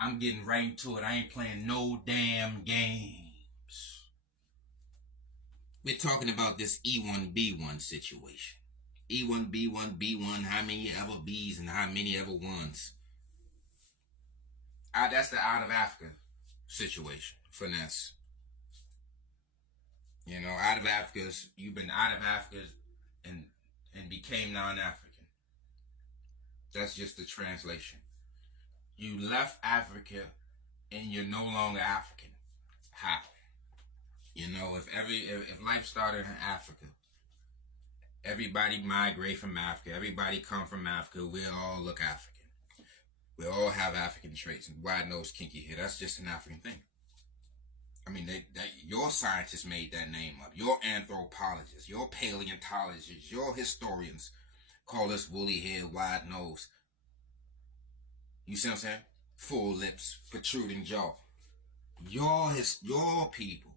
I'm getting right into it. I ain't playing no damn games. We're talking about this E1B1 situation. E1B1B1, how many ever B's and how many ever ones? That's the out of Africa situation. Finesse. You know, out of Africa's, you've been out of Africa and became non-African. That's just the translation. You left Africa and you're no longer African. How? You know, if life started in Africa, everybody migrate from Africa, everybody come from Africa, we all look African. We all have African traits and wide nose, kinky hair. That's just an African thing. I mean, your scientists made that name up. Your anthropologists, your paleontologists, your historians call us woolly hair, wide nose. You see what I'm saying? Full lips, protruding jaw. Your people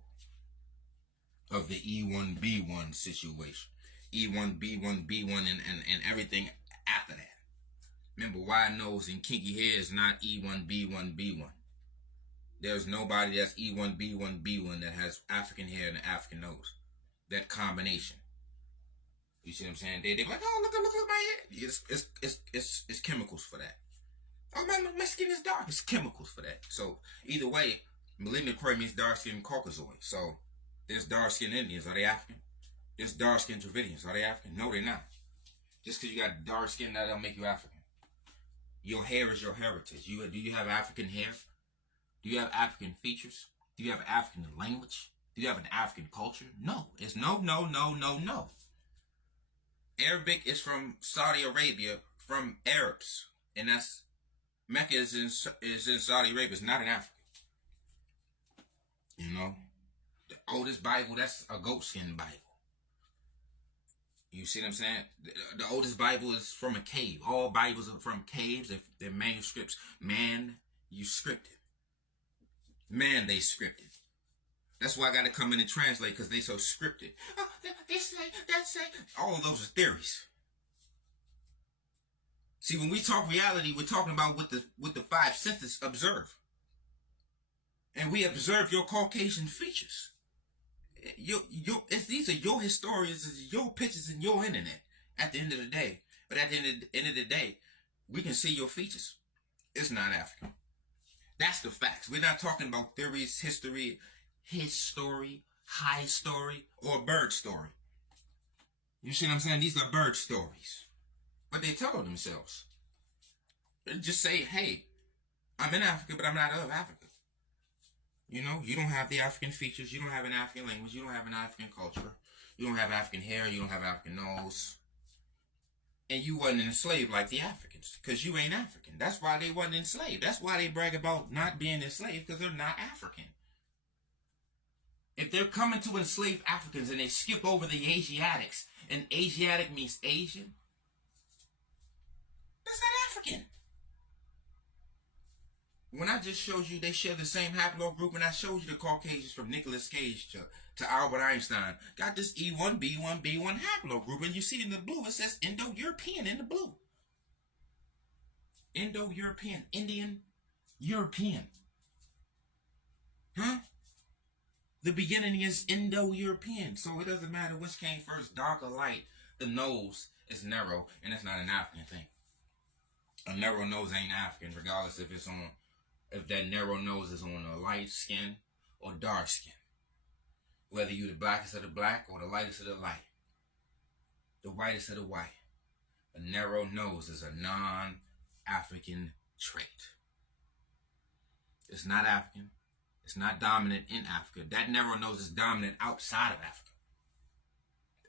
of the E1B1 situation. E1B1B1 and everything after that. Remember, wide nose and kinky hair is not E1B1B1. There's nobody that's E1B1B1 that has African hair and an African nose. That combination. You see what I'm saying? They're like, oh, look at my hair. It's chemicals for that. Oh, my skin is dark. It's chemicals for that. So either way, Melinda Croy means dark-skinned Caucasoid. So there's dark-skinned Indians. Are they African? There's dark-skinned Dravidians. Are they African? No, they're not. Just because you got dark skin, that don't make you African. Your hair is your heritage. Do you have African hair? Do you have African features? Do you have African language? Do you have an African culture? No. It's no. Arabic is from Saudi Arabia, from Arabs. And that's Mecca is in Saudi Arabia. It's not in Africa. You know? The oldest Bible, that's a goatskin Bible. You see what I'm saying? The oldest Bible is from a cave. All Bibles are from caves. They're manuscripts. Man, you scripted. Man, they scripted. That's why I got to come in and translate, because they so scripted. Oh, this say, that say. All of those are theories. See, when we talk reality, we're talking about what the five senses observe. And we observe your Caucasian features. These are your historians, your pictures, and your internet at the end of the day. But at the end of the day, we can see your features. It's not African. That's the facts. We're not talking about theories, history, his story, high story, or bird story. You see what I'm saying? These are bird stories. But they tell themselves. They just say, hey, I'm in Africa, but I'm not of Africa. You know, you don't have the African features. You don't have an African language. You don't have an African culture. You don't have African hair. You don't have African nose. And you wasn't enslaved like the Africans, because you ain't African. That's why they wasn't enslaved. That's why they brag about not being enslaved, because they're not African. If they're coming to enslave Africans and they skip over the Asiatics, and Asiatic means Asian, that's not African. When I just showed you they share the same haplogroup, and I showed you the Caucasians from Nicolas Cage to Albert Einstein got this E1B1B1 haplogroup, and you see in the blue it says Indo-European in the blue. Indo-European, Indian, European. Huh? The beginning is Indo-European, so it doesn't matter which came first, dark or light. The nose is narrow, and it's not an African thing. A narrow nose ain't African, regardless if that narrow nose is on a light skin or dark skin. Whether you the blackest of the black or the lightest of the light. The whitest of the white. A narrow nose is a non-African trait. It's not African. It's not dominant in Africa. That narrow nose is dominant outside of Africa.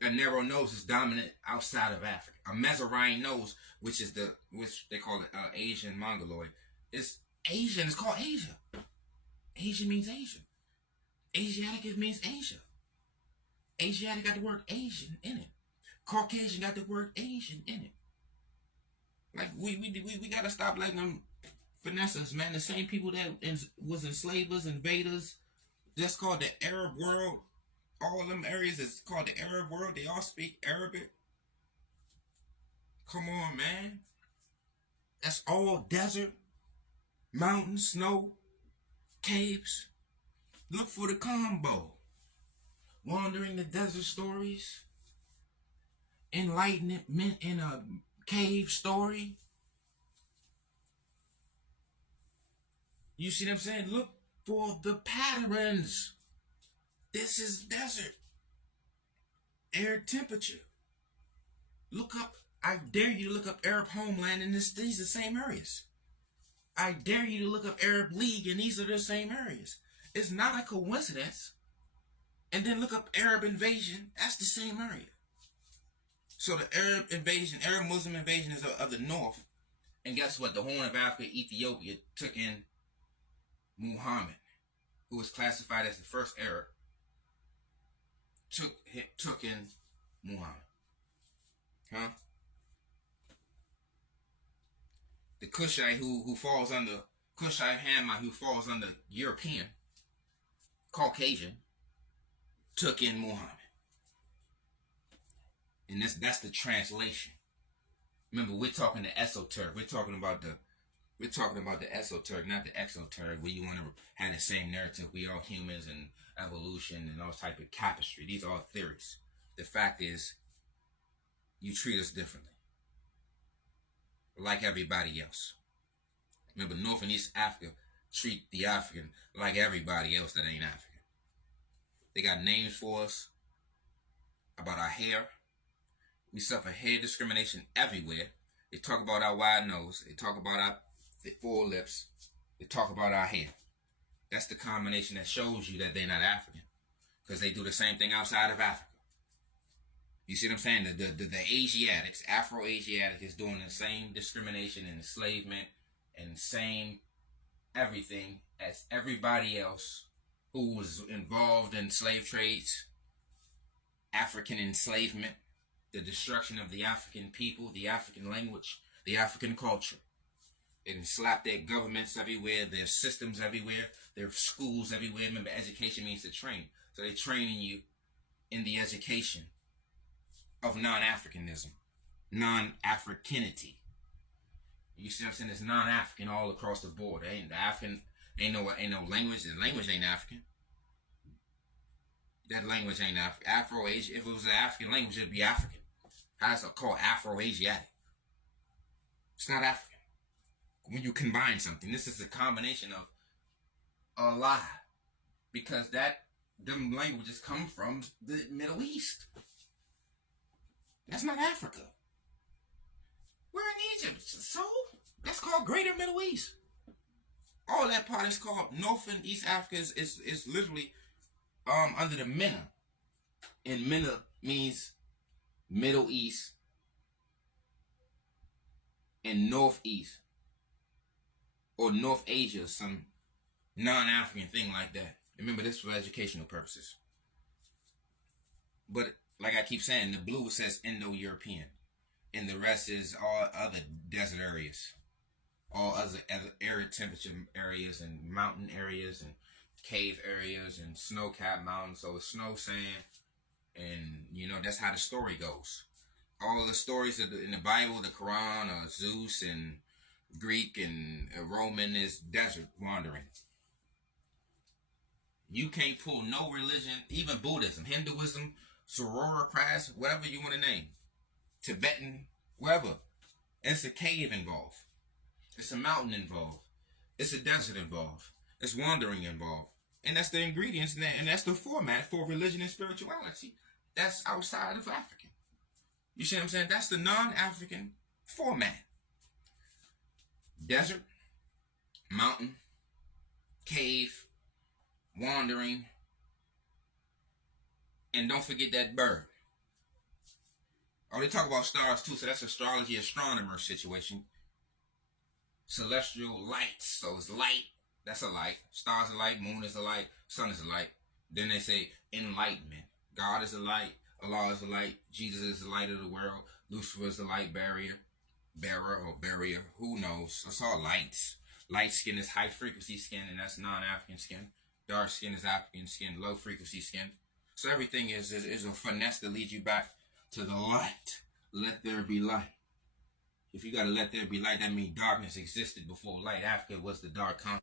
A narrow nose is dominant outside of Africa. A Mezzarine nose, which they call it Asian Mongoloid, is Asian. It's called Asia. Asian means Asian. Asiatic means Asia. Asiatic got the word Asian in it. Caucasian got the word Asian in it. Like we gotta stop letting them finesse us, man. The same people that was enslavers, invaders, that's called the Arab world. All of them areas is called the Arab world. They all speak Arabic. Come on, man. That's all desert. mountains, snow, caves. Look for the combo. Wandering the desert stories, enlightenment in a cave story. You see what I'm saying? Look for the patterns. This is desert. Air temperature. Look up. I dare you to look up Arab homeland, and these are the same areas. I dare you to look up Arab League, and these are the same areas. It's not a coincidence. And then look up Arab invasion. That's the same area. So the Arab invasion, Arab Muslim invasion is of the north. And guess what? The Horn of Africa, Ethiopia, took in Muhammad, who was classified as the first Arab. Took in Muhammad. Huh? The Kushite who falls under Kushite Hamite, who falls under European, Caucasian, took in Muhammad. And that's the translation. Remember, we're talking the esoteric. We're talking about the esoteric, not the exoteric, where you want to have the same narrative. We all humans and evolution and all type of tapestry. These are all theories. The fact is, you treat us differently, like everybody else. Remember, North and East Africa treat the African like everybody else that ain't African. They got names for us about our hair. We suffer hair discrimination everywhere. They talk about our wide nose. They talk about our full lips. They talk about our hair. That's the combination that shows you that they're not African, because they do the same thing outside of Africa. You see what I'm saying? The Asiatics, Afro-asiatic, is doing the same discrimination and enslavement and same everything as everybody else who was involved in slave trades, African enslavement, the destruction of the African people, the African language, the African culture. They can slap their governments everywhere, their systems everywhere, their schools everywhere. Remember, education means to train. So they're training you in the education of non-Africanism, non-Africanity. You see what I'm saying? It's non-African all across the board. Ain't the African, ain't no language. The language ain't African. That language ain't African. Afro-Asian. If it was an African language, it'd be African. How is it called Afro-Asiatic? It's not African. When you combine something, this is a combination of a lie, because them languages come from the Middle East. That's not Africa. We're in Egypt, so that's called Greater Middle East. All that part is called North and East Africa is literally under the MENA, and MENA means Middle East and Northeast, or North Asia, some non-African thing like that. Remember, this for educational purposes. But like I keep saying, the blue says Indo-European, and the rest is all other desert areas, all other arid temperature areas, and mountain areas, and cave areas, and snow-capped mountains. So it's snow, sand, and that's how the story goes. All the stories in the Bible, the Quran, or Zeus and Greek and Roman, is desert wandering. You can't pull no religion, even Buddhism, Hinduism, Zoroaster, whatever you want to name, Tibetan, wherever. It's a cave involved. It's a mountain involved. It's a desert involved. It's wandering involved. And that's the ingredients, and that's the format for religion and spirituality. That's outside of African. You see what I'm saying? That's the non-African format. Desert, mountain, cave, wandering, and don't forget that bird. Oh, they talk about stars too, so that's astrology, astronomer situation. Celestial lights, so it's light, that's a light. Stars are light, moon is a light, sun is a light. Then they say enlightenment. God is a light, Allah is a light, Jesus is the light of the world, Lucifer is the light bearer, who knows? It's all lights. Light skin is high frequency skin, and that's non-African skin. Dark skin is African skin, low frequency skin. So everything is a finesse that leads you back to the light. Let there be light. If you gotta let there be light, that means darkness existed before light. Africa was the dark continent.